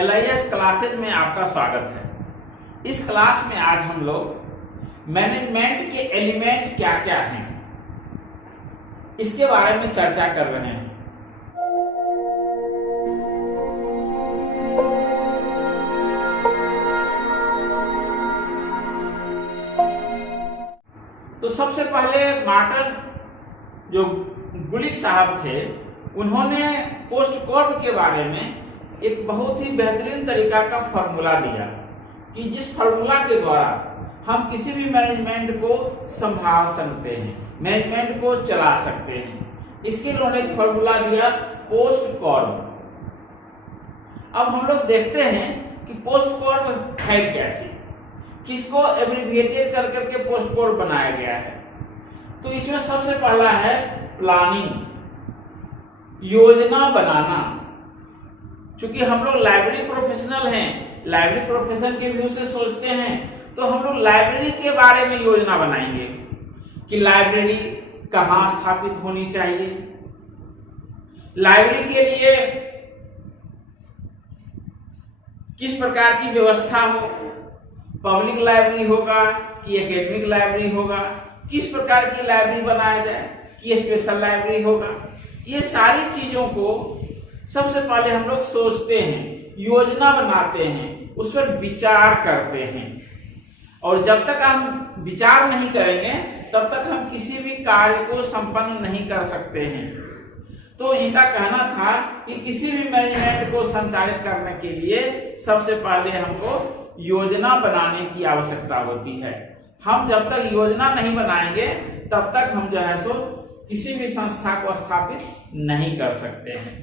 LIS classes में आपका स्वागत है। इस क्लास में आज हम लोग मैनेजमेंट के एलिमेंट क्या क्या हैं इसके बारे में चर्चा कर रहे हैं। तो सबसे पहले मार्टिन जो गुलिक साहब थे, उन्होंने पोस्ट कॉर्ब के बारे में एक बहुत ही बेहतरीन तरीका का फॉर्मूला दिया कि जिस फॉर्मूला के द्वारा हम किसी भी मैनेजमेंट को संभाल सकते हैं, मैनेजमेंट को चला सकते हैं। इसके लिए उन्होंने एक फॉर्मूला दिया पोस्ट कॉर्ब। अब हम लोग देखते हैं कि पोस्ट कॉर्ब है क्या चीज, किसको एब्रिविएटेड कर करके पोस्ट कॉर्ब बनाया गया है। तो इसमें सबसे पहला है प्लानिंग, योजना बनाना। चूंकि हम लोग लाइब्रेरी प्रोफेशनल हैं, लाइब्रेरी प्रोफेशन के व्यू से सोचते हैं, तो हम लोग लाइब्रेरी के बारे में योजना बनाएंगे कि लाइब्रेरी कहाँ स्थापित होनी चाहिए, लाइब्रेरी के लिए किस प्रकार की व्यवस्था हो, पब्लिक लाइब्रेरी होगा कि एकेडमिक लाइब्रेरी होगा, किस प्रकार की लाइब्रेरी बनाया जाए कि स्पेशल लाइब्रेरी होगा। ये सारी चीजों को सबसे पहले हम लोग सोचते हैं, योजना बनाते हैं, उस पर विचार करते हैं। और जब तक हम विचार नहीं करेंगे तब तक हम किसी भी कार्य को संपन्न नहीं कर सकते हैं। तो इनका कहना था कि किसी भी मैनेजमेंट को संचालित करने के लिए सबसे पहले हमको योजना बनाने की आवश्यकता होती है। हम जब तक योजना नहीं बनाएंगे तब तक हम जो है सो किसी भी संस्था को स्थापित नहीं कर सकते हैं।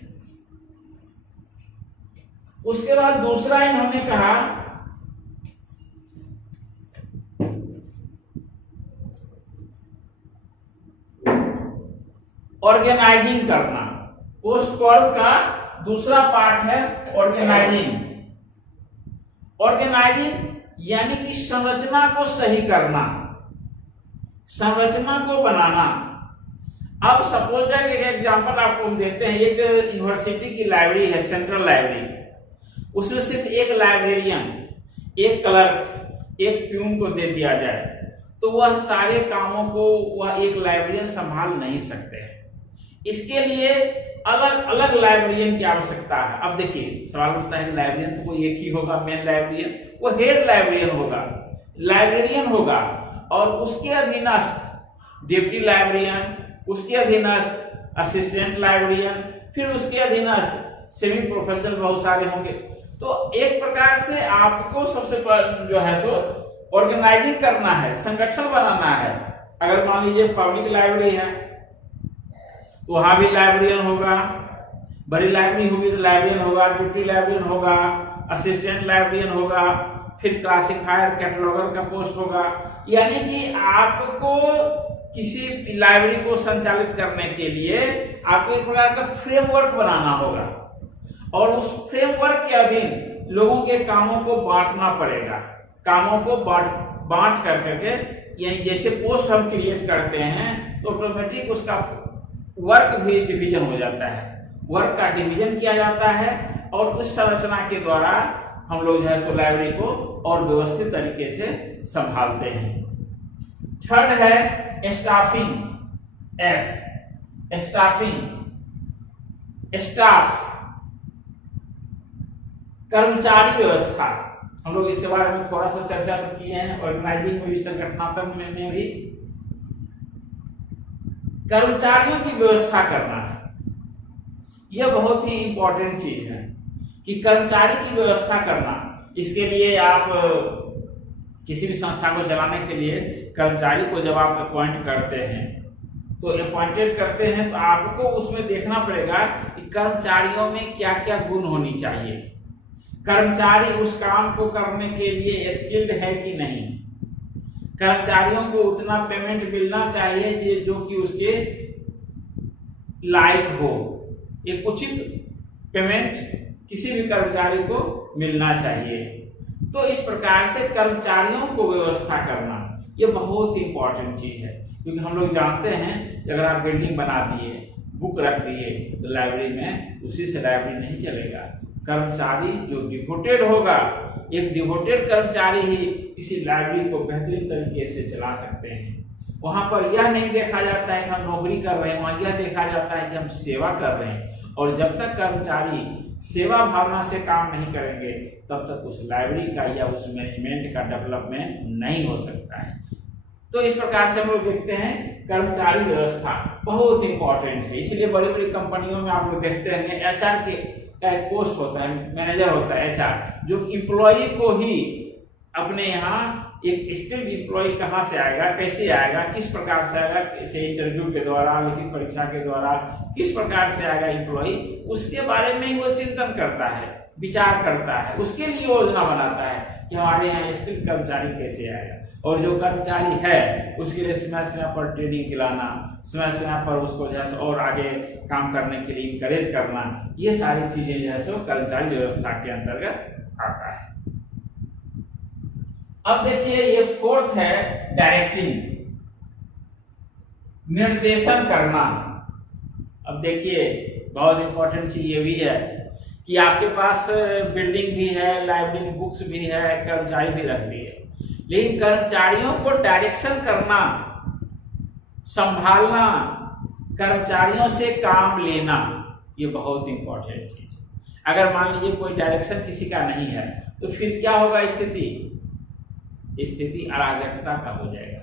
उसके बाद दूसरा इन्होंने कहा ऑर्गेनाइजिंग करना। पोस्ट कॉर्ब का दूसरा पार्ट है ऑर्गेनाइजिंग। ऑर्गेनाइजिंग यानी कि संरचना को सही करना, संरचना को बनाना। अब सपोज दैट एक एग्जांपल आपको देते हैं। एक यूनिवर्सिटी की लाइब्रेरी है, सेंट्रल लाइब्रेरी, उसमें सिर्फ एक लाइब्रेरियन, एक क्लर्क, एक प्यून को दे दिया जाए तो वह सारे कामों को वह एक लाइब्रेरियन संभाल नहीं सकते हैं। इसके लिए अलग अलग लाइब्रेरियन की आवश्यकता है। अब देखिए सवाल उठता है, लाइब्रेरियन तो कोई एक ही होगा, मेन लाइब्रेरियन, वो हेड लाइब्रेरियन होगा, लाइब्रेरियन होगा, और उसके अधीनस्थ डिप्टी लाइब्रेरियन, उसके अधीनस्थ असिस्टेंट लाइब्रेरियन, फिर उसके अधीनस्थ सेमी प्रोफेशनल बहुत सारे होंगे। तो एक प्रकार से आपको सबसे जो है सो ऑर्गेनाइजिंग करना है, संगठन बनाना है। अगर मान लीजिए पब्लिक लाइब्रेरी है तो वहां भी लाइब्रेरियन होगा, बड़ी लाइब्रेरी होगी तो लाइब्रेरियन होगा, डिप्टी लाइब्रेरियन होगा, असिस्टेंट लाइब्रेरियन होगा, फिर क्लासिफायर कैटलॉगर का पोस्ट होगा। यानी कि आपको किसी लाइब्रेरी को संचालित करने के लिए आपको एक प्रकार का फ्रेमवर्क बनाना होगा, और उस फ्रेमवर्क के अधीन लोगों के कामों को बांटना पड़ेगा। कामों को बांट करके, यानी जैसे पोस्ट हम क्रिएट करते हैं तो ऑटोमेटिक उसका वर्क भी डिवीजन हो जाता है, वर्क का डिवीजन किया जाता है, और उस संरचना के द्वारा हम लोग जो है सो लाइब्रेरी को और व्यवस्थित तरीके से संभालते हैं। थर्ड है स्टाफिंग, स्टाफिंग, स्टाफ, कर्मचारी व्यवस्था। हम लोग इसके बारे में थोड़ा सा चर्चा तो किए हैं, ऑर्गेनाइजिंग में भी, संगठनात्मक में भी। कर्मचारियों की व्यवस्था करना है, यह बहुत ही इंपॉर्टेंट चीज है कि कर्मचारी की व्यवस्था करना। इसके लिए आप किसी भी संस्था को चलाने के लिए कर्मचारी को जब आप अपॉइंट करते हैं तो अपॉइंटेड करते हैं तो आपको उसमें देखना पड़ेगा कि कर्मचारियों में क्या क्या गुण होनी चाहिए, कर्मचारी उस काम को करने के लिए स्किल्ड है कि नहीं, कर्मचारियों को उतना पेमेंट मिलना चाहिए जो कि उसके लायक हो। एक उचित पेमेंट किसी भी कर्मचारी को मिलना चाहिए। तो इस प्रकार से कर्मचारियों को व्यवस्था करना ये बहुत ही इंपॉर्टेंट चीज है, क्योंकि हम लोग जानते हैं कि अगर आप बिल्डिंग बना दिए, बुक रख दिए तो लाइब्रेरी में उसी से लाइब्रेरी नहीं चलेगा। कर्मचारी जो डिवोटेड होगा, एक डिवोटेड कर्मचारी ही किसी लाइब्रेरी को बेहतरीन तरीके से चला सकते हैं। वहां पर यह नहीं देखा जाता है कि हम नौकरी कर रहे हैं, वहां यह देखा जाता है कि हम सेवा कर रहे हैं। और जब तक कर्मचारी सेवा भावना से काम नहीं करेंगे तब तक उस लाइब्रेरी का या उस मैनेजमेंट का डेवलपमेंट नहीं हो सकता है। तो इस प्रकार से हम लोग देखते हैं कर्मचारी व्यवस्था बहुत इंपॉर्टेंट है। इसलिए बड़ी बड़ी कंपनियों में आप लोग देखते हैं एचआर का एक पोस्ट होता है, मैनेजर होता है एचआर, जो इम्प्लॉई को ही अपने यहाँ एक स्किल्ड इम्प्लॉय कहाँ से आएगा, कैसे आएगा, किस प्रकार से आएगा, कैसे इंटरव्यू के द्वारा, लिखित परीक्षा के द्वारा किस प्रकार से आएगा इम्प्लॉय, उसके बारे में ही वो चिंतन करता है, विचार करता है, उसके लिए योजना बनाता है कि हमारे यहाँ स्किल्ड कर्मचारी कैसे आएगा। और जो कर्मचारी है उसके लिए समय समय पर ट्रेनिंग दिलाना, समय समय पर उसको जो है और आगे काम करने के लिए इंकरेज करना, ये सारी चीजें जो है सो कर्मचारी व्यवस्था के अंतर्गत आता है। अब देखिए ये फोर्थ है डायरेक्टिंग, निर्देशन करना। अब देखिए बहुत इंपॉर्टेंट चीज ये भी है कि आपके पास बिल्डिंग भी है, लाइब्रेरी बुक्स भी है, कर्मचारी भी रख ली है, लेकिन कर्मचारियों को डायरेक्शन करना, संभालना, कर्मचारियों से काम लेना, ये बहुत इंपॉर्टेंट चीज है। अगर मान लीजिए कोई डायरेक्शन किसी का नहीं है तो फिर क्या होगा, स्थिति अराजकता का हो जाएगा।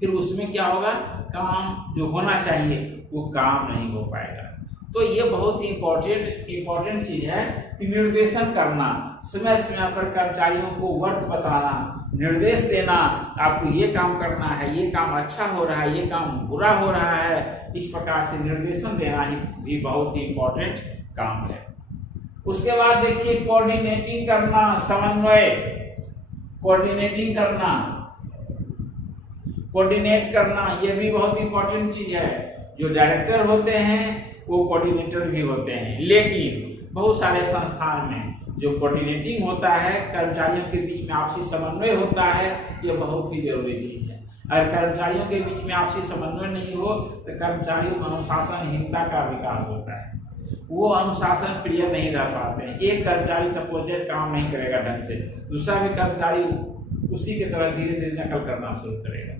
फिर उसमें क्या होगा, काम जो होना चाहिए वो काम नहीं हो पाएगा। तो ये बहुत ही इंपॉर्टेंट चीज है कि निर्देशन करना, समय समय पर कर्मचारियों को वर्क बताना, निर्देश देना, आपको ये काम करना है, ये काम अच्छा हो रहा है, ये काम बुरा हो रहा है, इस प्रकार से निर्देशन देना ही भी बहुत ही इंपॉर्टेंट काम है। उसके बाद देखिए कोऑर्डिनेटिंग करना, समन्वय, कोऑर्डिनेटिंग करना, कोऑर्डिनेट करना, ये भी बहुत इंपॉर्टेंट चीज है। जो डायरेक्टर होते हैं वो कोऑर्डिनेटर भी होते हैं, लेकिन बहुत सारे संस्थान में जो कोऑर्डिनेटिंग होता है, कर्मचारियों के बीच में आपसी समन्वय होता है, ये बहुत ही जरूरी चीज है। अगर कर्मचारियों के बीच में आपसी समन्वय नहीं हो तो कर्मचारियों में अनुशासनहीनता का विकास होता है, वो अनुशासन प्रिय नहीं रह पाते हैं। एक कर्मचारी सपोजेड काम नहीं करेगा ढंग से, दूसरा भी कर्मचारी उसी की तरह धीरे धीरे नकल करना शुरू करेगा।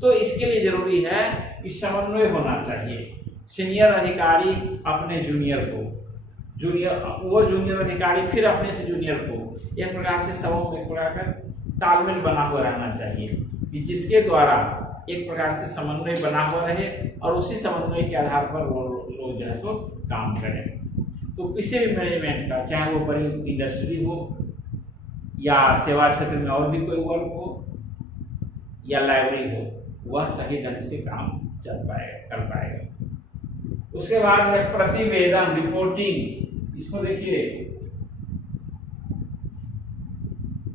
तो इसके लिए जरूरी है कि समन्वय होना चाहिए। सीनियर अधिकारी अपने जूनियर को, वो जूनियर अधिकारी फिर अपने से जूनियर को, एक प्रकार से सबों में प्रकार तालमेल बना हुआ रहना चाहिए कि जिसके द्वारा एक प्रकार से समन्वय बना हुआ रहे और उसी समन्वय के आधार पर वो लोग जो है सो काम करें। तो किसी भी मैनेजमेंट का, चाहे वो बड़ी इंडस्ट्री हो या सेवा क्षेत्र में और भी कोई वर्क हो या लाइब्रेरी हो, वह सही ढंग से काम कर पाएगा। उसके बाद है प्रतिवेदन, रिपोर्टिंग। इसको देखिए,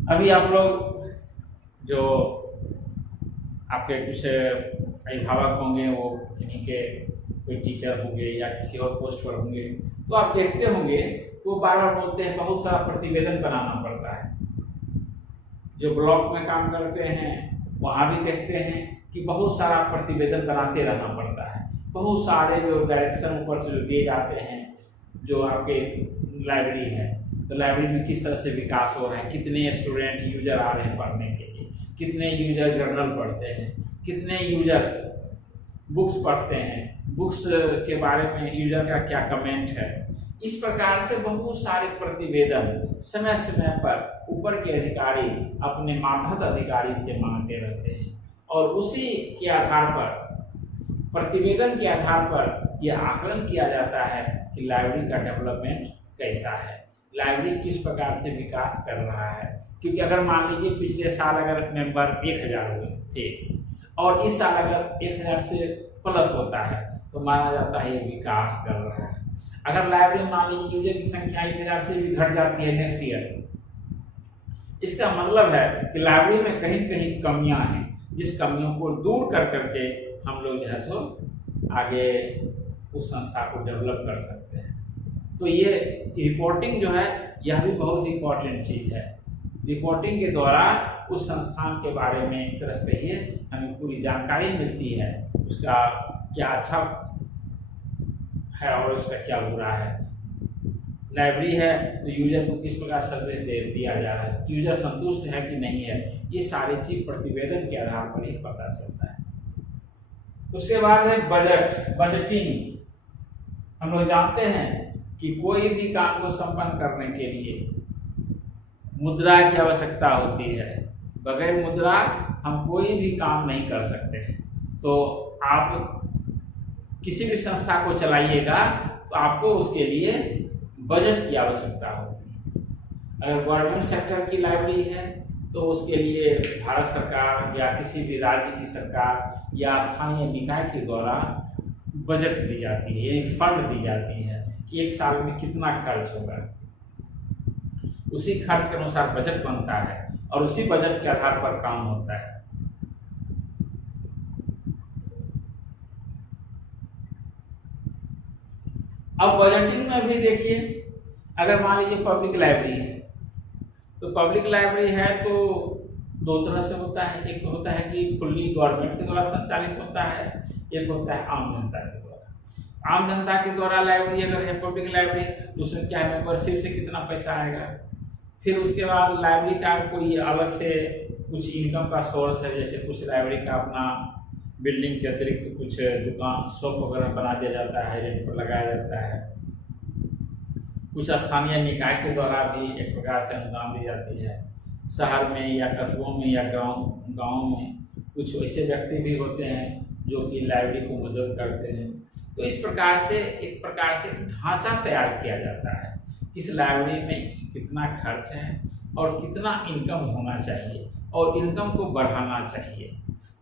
अभी आप लोग जो आपके कुछ अभिभावक होंगे, वो किन्हीं के कोई टीचर होंगे या किसी और पोस्ट पर होंगे, तो आप देखते होंगे वो बार बार बोलते हैं बहुत सारा प्रतिवेदन बनाना पड़ता है। जो ब्लॉक में काम करते हैं वहां भी देखते हैं कि बहुत सारा प्रतिवेदन बनाते रहना पड़ता है। बहुत सारे जो डायरेक्शन ऊपर से दिए जाते हैं, जो आपके लाइब्रेरी है तो लाइब्रेरी में किस तरह से विकास हो रहा है, कितने स्टूडेंट यूजर आ रहे हैं पढ़ने के लिए, कितने यूजर जर्नल पढ़ते हैं, कितने यूजर बुक्स पढ़ते हैं, बुक्स के बारे में यूजर का क्या कमेंट है। इस प्रकार से बहुत सारे प्रतिवेदन समय समय पर ऊपर के अधिकारी अपने मातहत अधिकारी से मांगते रहते हैं और उसी के आधार पर, प्रतिवेदन के आधार पर यह आकलन किया जाता है कि लाइब्रेरी का डेवलपमेंट कैसा है, लाइब्रेरी किस प्रकार से विकास कर रहा है। क्योंकि अगर मान लीजिए पिछले साल अगर मेंबर 1000 हुए थे और इस साल अगर 1000 से प्लस होता है तो माना जाता है ये विकास कर रहा है। अगर लाइब्रेरी मान लीजिए यूजर की संख्या 1000 से भी घट जाती है नेक्स्ट ईयर, इसका मतलब है कि लाइब्रेरी में कहीं कहीं कमियां हैं, जिस कमियों को दूर कर करके हम लोग जो है सो आगे उस संस्था को डेवलप कर सकते हैं। तो ये रिपोर्टिंग जो है यह भी बहुत इंपॉर्टेंट चीज है। रिपोर्टिंग के द्वारा उस संस्थान के बारे में एक तरह से ही हमें पूरी जानकारी मिलती है, उसका क्या अच्छा है और उसका क्या बुरा है। लाइब्रेरी है तो यूजर को किस प्रकार सर्विस दिया जा रहा है, यूजर संतुष्ट है कि नहीं है, ये सारी चीज प्रतिवेदन के आधार पर ही पता चलता है। उसके बाद है बजटिंग। हम लोग जानते हैं कि कोई भी काम को संपन्न करने के लिए मुद्रा की आवश्यकता होती है। बगैर मुद्रा हम कोई भी काम नहीं कर सकते हैं। तो आप किसी भी संस्था को चलाइएगा तो आपको उसके लिए बजट की आवश्यकता होती है। अगर गवर्नमेंट सेक्टर की लाइब्रेरी है तो उसके लिए भारत सरकार या किसी भी राज्य की सरकार या स्थानीय निकाय के द्वारा बजट दी जाती है, यानी फंड दी जाती है कि एक साल में कितना खर्च होगा। उसी खर्च के अनुसार बजट बनता है और उसी बजट के आधार पर काम होता है। अब बजटिंग में भी देखिए, अगर मान लीजिए पब्लिक लाइब्रेरी है तो पब्लिक लाइब्रेरी है तो दो तरह से होता है। एक तो होता है कि फुल्ली गवर्नमेंट के द्वारा संचालित होता है, एक होता है आम जनता के द्वारा। आम जनता के द्वारा लाइब्रेरी अगर है पब्लिक लाइब्रेरी तो उसमें क्या है, मेंबरशिप से कितना पैसा आएगा। फिर उसके बाद लाइब्रेरी का कोई अलग से कुछ इनकम का सोर्स है, जैसे कुछ लाइब्रेरी का अपना बिल्डिंग के अतिरिक्त कुछ दुकान शॉप वगैरह बना दिया जाता है, रेंट पर लगाया जाता है। कुछ स्थानीय निकाय के द्वारा भी एक प्रकार से अनुदान दी जाती है। शहर में या कस्बों में या गाँव में कुछ ऐसे व्यक्ति भी होते हैं जो कि लाइब्रेरी को मदद करते हैं। तो इस प्रकार से एक प्रकार से ढांचा तैयार किया जाता है, इस लाइब्रेरी में कितना खर्च है और कितना इनकम होना चाहिए और इनकम को बढ़ाना चाहिए।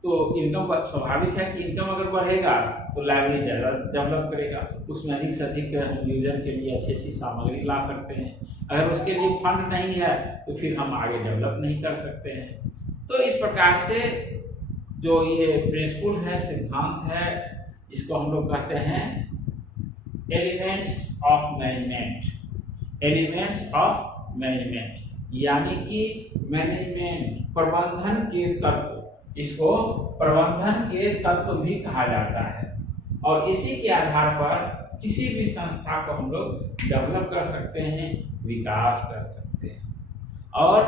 तो इनकम स्वाभाविक है कि इनकम अगर बढ़ेगा तो लाइब्रेरी डेवलप करेगा, उसमें अधिक से अधिक हम यूजर के लिए अच्छी अच्छी सामग्री ला सकते हैं। अगर उसके लिए फंड नहीं है तो फिर हम आगे डेवलप नहीं कर सकते हैं। तो इस प्रकार से जो ये प्रिंसिपल है, सिद्धांत है, इसको हम लोग कहते हैं elements of management. Elements of management यानी कि मैनेजमेंट प्रबंधन के तत्व, इसको प्रबंधन के तत्व भी कहा जाता है। और इसी के आधार पर किसी भी संस्था को हम लोग डेवलप कर सकते हैं, विकास कर सकते हैं। और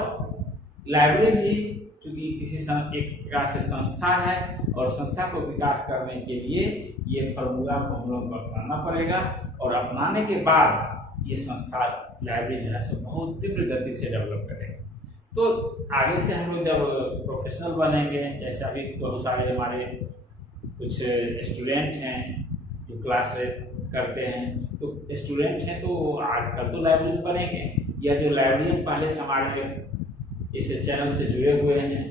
लाइब्रेरी भी चूंकि किसी एक प्रकार से संस्था है और संस्था को विकास करने के लिए ये फॉर्मूला को हम लोग को अपनाना पड़ेगा और अपनाने के बाद ये संस्था लाइब्रेरी जो है सो बहुत तीव्र गति से डेवलप करेगा। तो आगे से हम लोग जब प्रोफेशनल बनेंगे, जैसे अभी बहुत सारे हमारे कुछ स्टूडेंट हैं जो क्लास करते हैं, तो स्टूडेंट हैं तो आजकल तो लाइब्रेरी बनेंगे, या जो लाइब्रेरियन पहले से हमारे इस चैनल से जुड़े हुए हैं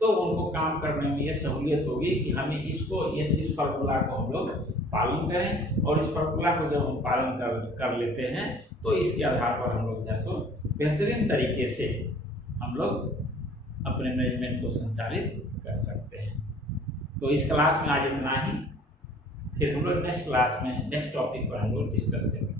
तो उनको काम करने में ये सहूलियत होगी कि हमें इस फार्मूला को हम लोग पालन करें। और इस फार्मूला को जब हम पालन कर लेते हैं तो इसके आधार पर हम लोग जैसो बेहतरीन तरीके से हम लोग अपने मैनेजमेंट को संचालित कर सकते हैं। तो इस क्लास में आज इतना ही, फिर हम लोग नेक्स्ट क्लास में नेक्स्ट टॉपिक पर हम लोग डिस्कस करेंगे।